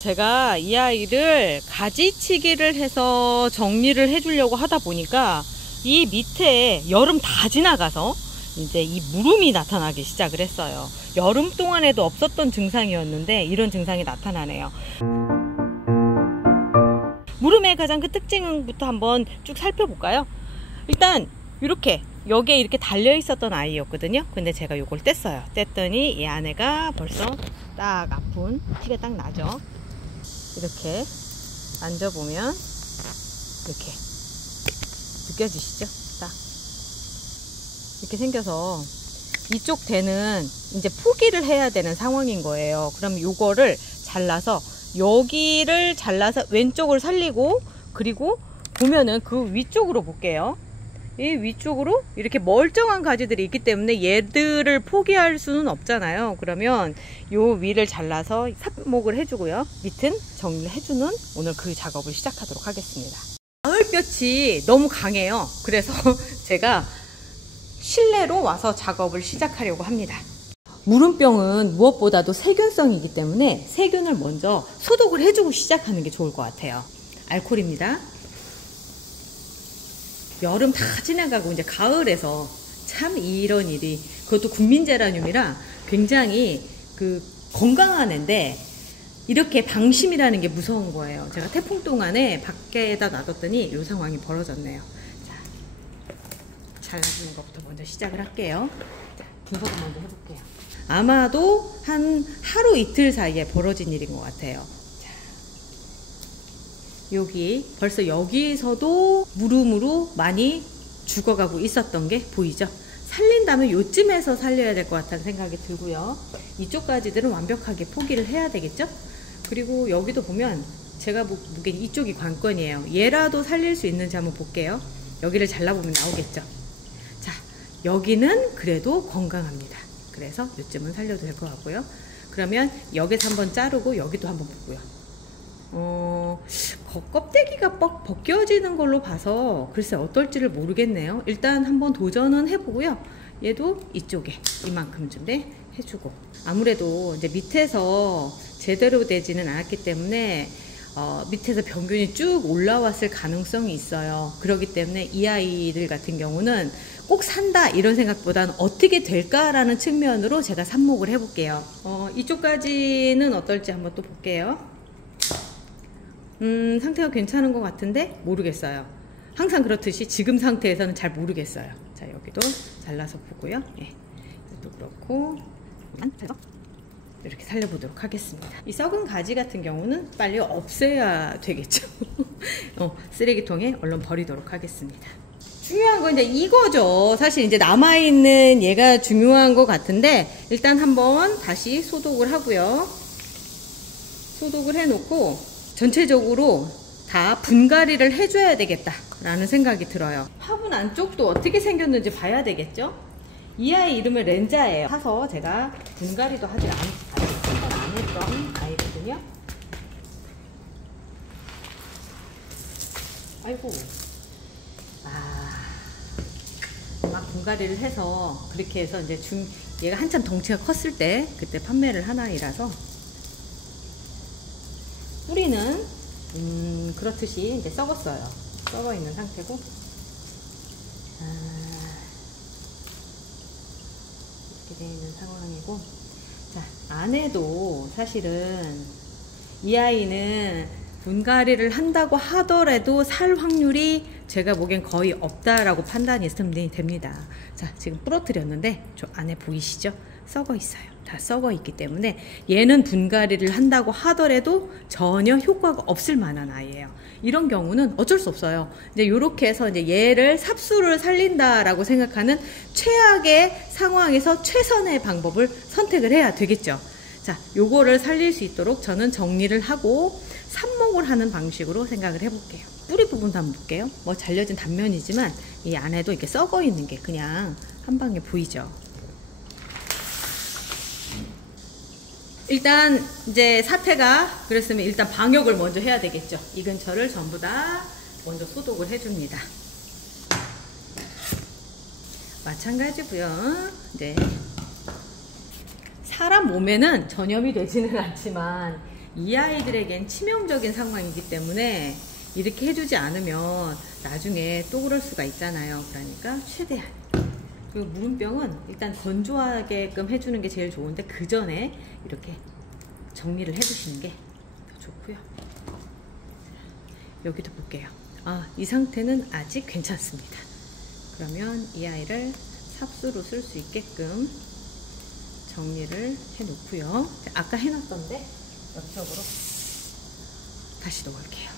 제가 이 아이를 가지치기를 해서 정리를 해주려고 하다 보니까 이 밑에 여름 다 지나가서 이제 이 무름이 나타나기 시작을 했어요. 여름 동안에도 없었던 증상이었는데 이런 증상이 나타나네요. 무름의 가장 큰 특징부터 한번 쭉 살펴볼까요? 일단 이렇게 여기에 이렇게 달려 있었던 아이였거든요. 근데 제가 이걸 뗐어요. 뗐더니 이 안에가 벌써 딱 아픈 티가 딱 나죠. 이렇게 만져보면 이렇게 느껴지시죠? 딱 이렇게 생겨서 이쪽 대는 이제 포기를 해야 되는 상황인 거예요. 그럼 요거를 잘라서 여기를 잘라서 왼쪽을 살리고, 그리고 보면은 그 위쪽으로 볼게요. 이 위쪽으로 이렇게 멀쩡한 가지들이 있기 때문에 얘들을 포기할 수는 없잖아요. 그러면 요 위를 잘라서 삽목을 해주고요, 밑은 정리를 해주는 오늘 그 작업을 시작하도록 하겠습니다. 가을볕이 너무 강해요. 그래서 제가 실내로 와서 작업을 시작하려고 합니다. 무름병은 무엇보다도 세균성이기 때문에 세균을 먼저 소독을 해주고 시작하는 게 좋을 것 같아요. 알코올입니다. 여름 다 지나가고 이제 가을에서 참 이런 일이, 그것도 국민제라늄이라 굉장히 건강한 애인데 이렇게 방심이라는 게 무서운 거예요. 제가 태풍 동안에 밖에다 놔뒀더니 이 상황이 벌어졌네요. 자, 잘라주는 것부터 먼저 시작을 할게요. 자, 분석을 먼저 해볼게요. 아마도 한 하루 이틀 사이에 벌어진 일인 것 같아요. 여기 벌써 여기서도 무름으로 많이 죽어가고 있었던 게 보이죠? 살린다면 요쯤에서 살려야 될 것 같다는 생각이 들고요. 이쪽까지들은 완벽하게 포기를 해야 되겠죠? 그리고 여기도 보면 제가 보기엔 이쪽이 관건이에요. 얘라도 살릴 수 있는지 한번 볼게요. 여기를 잘라보면 나오겠죠? 자, 여기는 그래도 건강합니다. 그래서 요쯤은 살려도 될 것 같고요. 그러면 여기서 한번 자르고 여기도 한번 보고요. 껍데기가 뻑 벗겨지는 걸로 봐서 글쎄 어떨지를 모르겠네요. 일단 한번 도전은 해보고요. 얘도 이쪽에 이만큼 좀 해주고, 아무래도 이제 밑에서 제대로 되지는 않았기 때문에 밑에서 병균이 쭉 올라왔을 가능성이 있어요. 그렇기 때문에 이 아이들 같은 경우는 꼭 산다 이런 생각보다는 어떻게 될까라는 측면으로 제가 삽목을 해볼게요. 이쪽까지는 어떨지 한번 또 볼게요. 상태가 괜찮은 것 같은데 모르겠어요. 항상 그렇듯이 지금 상태에서는 잘 모르겠어요. 자, 여기도 잘라서 보고요. 예, 이것도 그렇고 이렇게 살려보도록 하겠습니다. 이 썩은 가지 같은 경우는 빨리 없애야 되겠죠. 쓰레기통에 얼른 버리도록 하겠습니다. 중요한 건 이제 이거죠. 사실 이제 남아있는 얘가 중요한 것 같은데, 일단 한번 다시 소독을 하고요. 소독을 해놓고 전체적으로 다 분갈이를 해줘야 되겠다 라는 생각이 들어요. 화분 안쪽도 어떻게 생겼는지 봐야 되겠죠? 이 아이 이름은 렌자예요. 사서 제가 분갈이도 하지 안 했던 아이거든요. 아이고, 막 분갈이를 해서 그렇게 해서 이제 얘가 한참 덩치가 컸을 때 그때 판매를 한 아이라서, 뿌리는 그렇듯이 이제 썩었어요. 썩어 있는 상태고, 이렇게 되어 있는 상황이고, 자, 안에도 사실은 이 아이는 분갈이를 한다고 하더라도 살 확률이 제가 보기엔 거의 없다라고 판단이 됩니다. 자, 지금 부러뜨렸는데 저 안에 보이시죠? 썩어 있어요. 다 썩어 있기 때문에 얘는 분갈이를 한다고 하더라도 전혀 효과가 없을 만한 아이예요. 이런 경우는 어쩔 수 없어요. 이제 이렇게 해서 이제 얘를 삽수를 살린다라고 생각하는 최악의 상황에서 최선의 방법을 선택을 해야 되겠죠. 자, 요거를 살릴 수 있도록 저는 정리를 하고 삽목을 하는 방식으로 생각을 해볼게요. 뿌리 부분도 한번 볼게요. 뭐 잘려진 단면이지만 이 안에도 이렇게 썩어 있는 게 그냥 한 방에 보이죠. 일단 이제 사태가 그랬으면 일단 방역을 먼저 해야 되겠죠. 이 근처를 전부 다 먼저 소독을 해줍니다. 마찬가지고요. 이제 사람 몸에는 전염이 되지는 않지만 이 아이들에겐 치명적인 상황이기 때문에 이렇게 해주지 않으면 나중에 또 그럴 수가 있잖아요. 그러니까 최대한. 그리고 무름병은 일단 건조하게끔 해주는 게 제일 좋은데 그 전에 이렇게 정리를 해주시는 게 더 좋고요. 여기도 볼게요. 이 상태는 아직 괜찮습니다. 그러면 이 아이를 삽수로 쓸 수 있게끔 정리를 해 놓고요. 아까 해놨던데 옆쪽으로 다시 넣을게요.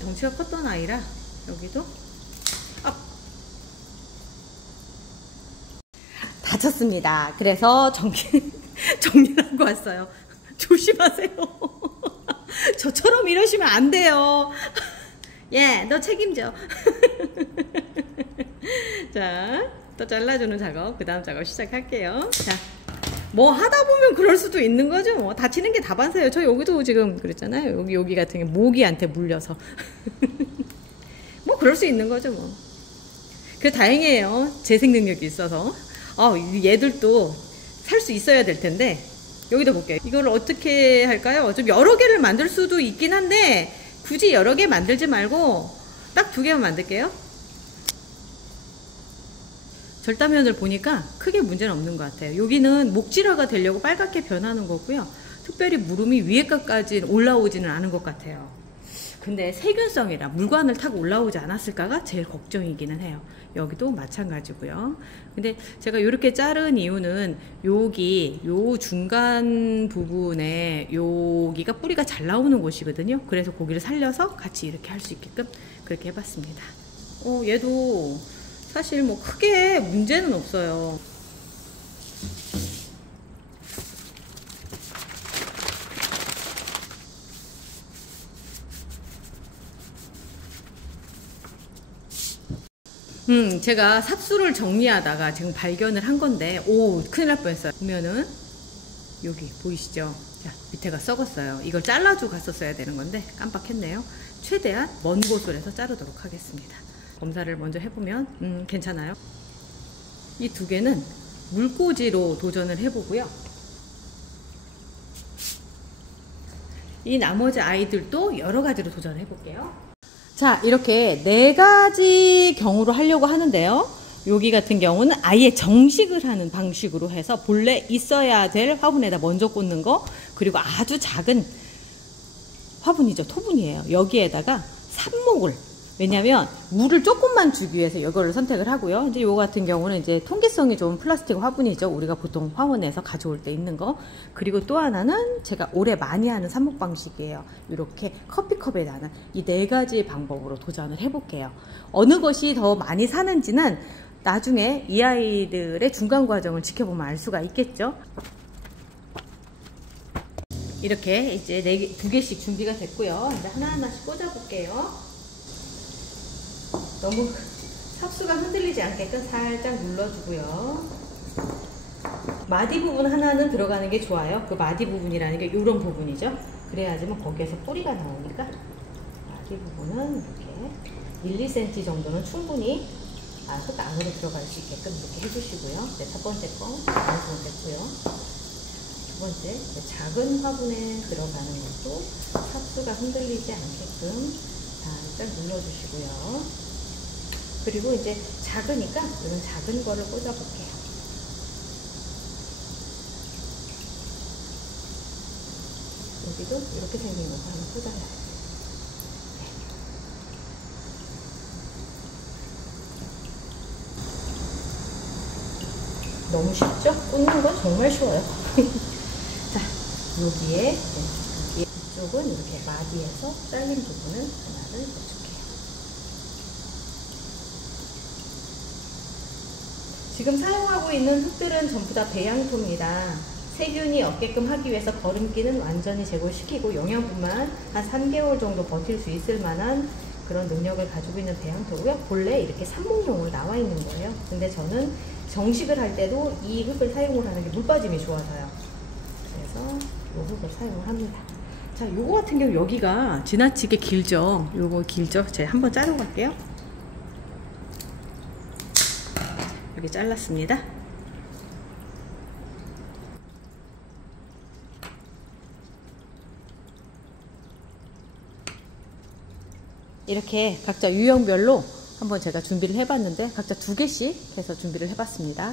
덩치가 컸던 아이라 여기도 다쳤습니다. 그래서 정리하고 왔어요. 조심하세요. 저처럼 이러시면 안 돼요. 예, 너 책임져. 자, 또 잘라주는 작업, 그 다음 작업 시작할게요. 자, 뭐 하다 보면 그럴 수도 있는 거죠. 뭐 다치는 게 다반사예요. 저 여기도 지금 그랬잖아요. 여기 같은 게 모기한테 물려서. 뭐 그럴 수 있는 거죠, 뭐. 그래 다행이에요. 재생 능력이 있어서. 얘들도 살 수 있어야 될 텐데. 여기도 볼게요. 이걸 어떻게 할까요? 좀 여러 개를 만들 수도 있긴 한데 굳이 여러 개 만들지 말고 딱 2개만 만들게요. 절단면을 보니까 크게 문제는 없는 것 같아요. 여기는 목질화가 되려고 빨갛게 변하는 거고요. 특별히 무름이 위에까지 올라오지는 않은 것 같아요. 근데 세균성이라 물관을 타고 올라오지 않았을까가 제일 걱정이기는 해요. 여기도 마찬가지고요. 근데 제가 이렇게 자른 이유는 여기 요 중간 부분에 여기가 뿌리가 잘 나오는 곳이거든요. 그래서 고기를 살려서 같이 이렇게 할 수 있게끔 그렇게 해봤습니다. 얘도 사실 뭐 크게 문제는 없어요. 제가 삽수를 정리하다가 지금 발견을 한 건데, 큰일 날 뻔했어요. 보면은, 여기 보이시죠? 자, 밑에가 썩었어요. 이걸 잘라주고 갔었어야 되는 건데, 깜빡했네요. 최대한 먼 곳을 해서 자르도록 하겠습니다. 검사를 먼저 해보면, 괜찮아요. 이 2개는 물꽂이로 도전을 해보고요. 이 나머지 아이들도 여러 가지로 도전을 해볼게요. 자, 이렇게 4가지 경우로 하려고 하는데요. 여기 같은 경우는 아예 정식을 하는 방식으로 해서 본래 있어야 될 화분에다 먼저 꽂는 거, 그리고 아주 작은 화분이죠. 토분이에요. 여기에다가 삽목을, 왜냐면 물을 조금만 주기 위해서 이거를 선택을 하고요. 이제 요거 같은 경우는 이제 통기성이 좋은 플라스틱 화분이죠. 우리가 보통 화원에서 가져올 때 있는 거. 그리고 또 하나는 제가 올해 많이 하는 삽목 방식이에요. 이렇게 커피컵에 나는 이 4가지 방법으로 도전을 해볼게요. 어느 것이 더 많이 사는지는 나중에 이 아이들의 중간 과정을 지켜보면 알 수가 있겠죠. 이렇게 이제 2개씩 준비가 됐고요. 이제 하나하나씩 꽂아볼게요. 너무 삽수가 흔들리지 않게끔 살짝 눌러주고요. 마디 부분 하나는 들어가는 게 좋아요. 그 마디 부분이라는 게 이런 부분이죠. 그래야지만 거기에서 뿌리가 나오니까 마디 부분은 이렇게 1-2cm 정도는 충분히 흙 안으로 들어갈 수 있게끔 이렇게 해주시고요. 네, 첫 번째 거 완성 됐고요. 두 번째, 작은 화분에 들어가는 것도 삽수가 흔들리지 않게끔 살짝 눌러주시고요. 그리고 이제 작으니까 이런 작은 거를 꽂아볼게요. 여기도 이렇게 생긴 거 하나 꽂아요. 너무 쉽죠? 꽂는 건 정말 쉬워요. 자, 여기에 이쪽은 이렇게 마디에서 잘린 부분을 하나를 넣어줄게요. 지금 사용하고 있는 흙들은 전부 다 배양토입니다. 세균이 없게끔 하기 위해서 거름기는 완전히 제거시키고 영양분만 한 3개월 정도 버틸 수 있을 만한 그런 능력을 가지고 있는 배양토고요. 본래 이렇게 삽목용으로 나와 있는 거예요. 근데 저는 정식을 할 때도 이 흙을 사용을 하는 게 물빠짐이 좋아서요. 그래서 이 흙을 사용을 합니다. 자, 요거 같은 경우 여기가 지나치게 길죠. 요거 길죠. 제가 한번 자르고 갈게요. 여기 잘랐습니다. 이렇게 각자 유형별로 한번 제가 준비를 해봤는데 각자 2개씩 해서 준비를 해봤습니다.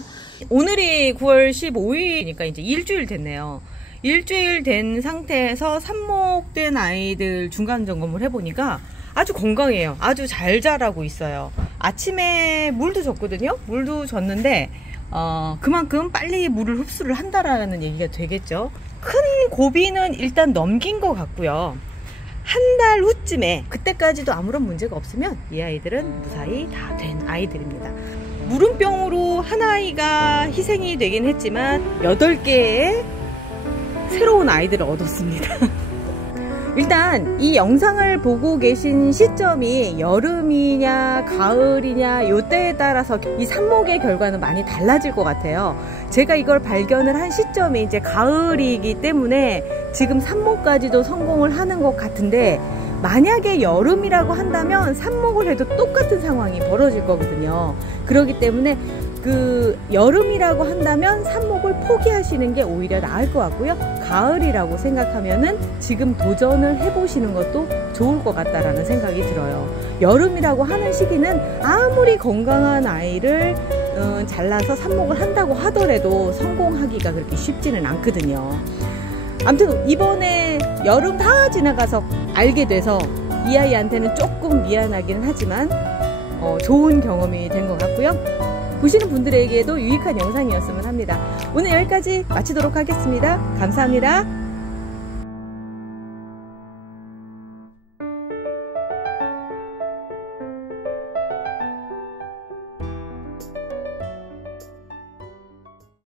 오늘이 9월 15일이니까 이제 일주일 됐네요. 일주일 된 상태에서 삽목된 아이들 중간 점검을 해보니까 아주 건강해요. 아주 잘 자라고 있어요. 아침에 물도 줬거든요. 물도 줬는데 그만큼 빨리 물을 흡수를 한다라는 얘기가 되겠죠. 큰 고비는 일단 넘긴 것 같고요. 한 달 후쯤에 그때까지도 아무런 문제가 없으면 이 아이들은 무사히 다 된 아이들입니다. 무름병으로 한 아이가 희생이 되긴 했지만 8개의 새로운 아이들을 얻었습니다. 일단 이 영상을 보고 계신 시점이 여름이냐 가을이냐 요때에 따라서 이 삽목의 결과는 많이 달라질 것 같아요. 제가 이걸 발견을 한 시점이 이제 가을이기 때문에 지금 삽목까지도 성공을 하는 것 같은데, 만약에 여름이라고 한다면 삽목을 해도 똑같은 상황이 벌어질 거거든요. 그렇기 때문에 여름이라고 한다면 삽목을 포기하시는 게 오히려 나을 것 같고요. 가을이라고 생각하면은 지금 도전을 해보시는 것도 좋을 것 같다라는 생각이 들어요. 여름이라고 하는 시기는 아무리 건강한 아이를 잘라서 삽목을 한다고 하더라도 성공하기가 그렇게 쉽지는 않거든요. 아무튼 이번에 여름 다 지나가서 알게 돼서 이 아이한테는 조금 미안하기는 하지만 좋은 경험이 된 것 같고요. 보시는 분들에게도 유익한 영상이었으면 합니다. 오늘 여기까지 마치도록 하겠습니다. 감사합니다.